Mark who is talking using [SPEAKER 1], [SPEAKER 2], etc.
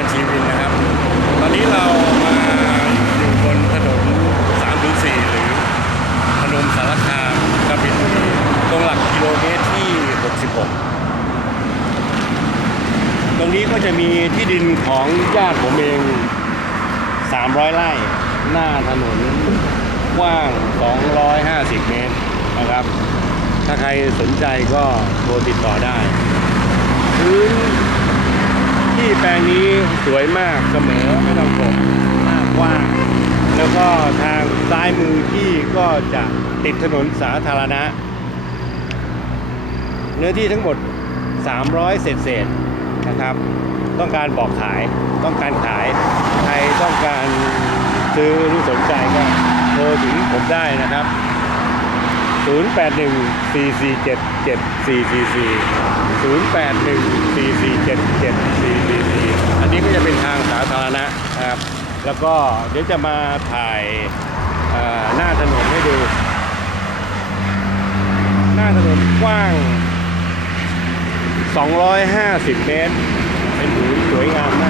[SPEAKER 1] ารชีวินนะครับ ตอนนี้เรามาอยู่บนถนน304หรือพนมสารคามกบินบุรีตรงหลักกิโลเมตรที่ 66 ตรงนี้ก็จะมีที่ดินของญาติผมเอง 300 ไร่ หน้าถนนกว้าง 250 เมตรนะครับ ถ้าใครสนใจก็โทรติดต่อได้พื้น งนี้สวยมากเสมอไม่ต้องกลมากว้างแล้วก็ทางซ้ายมือที่ก็จะติดถนนสาธารณะ เนื้อที่ทั้งหมด 300 เศษเศษนะครับ ต้องการบอกขายต้องการขายใครต้องการซื้อหรือสนใจก็โทรถึงผมได้นะครับ 0814477444 0814477444 นี้ก็จะเป็นทางสาธารณะนะครับ แล้วก็เดี๋ยวจะมาถ่ายหน้าถนนให้ดู หน้าถนนกว้าง 250 เมตร เป็นผืนสวยงามมาก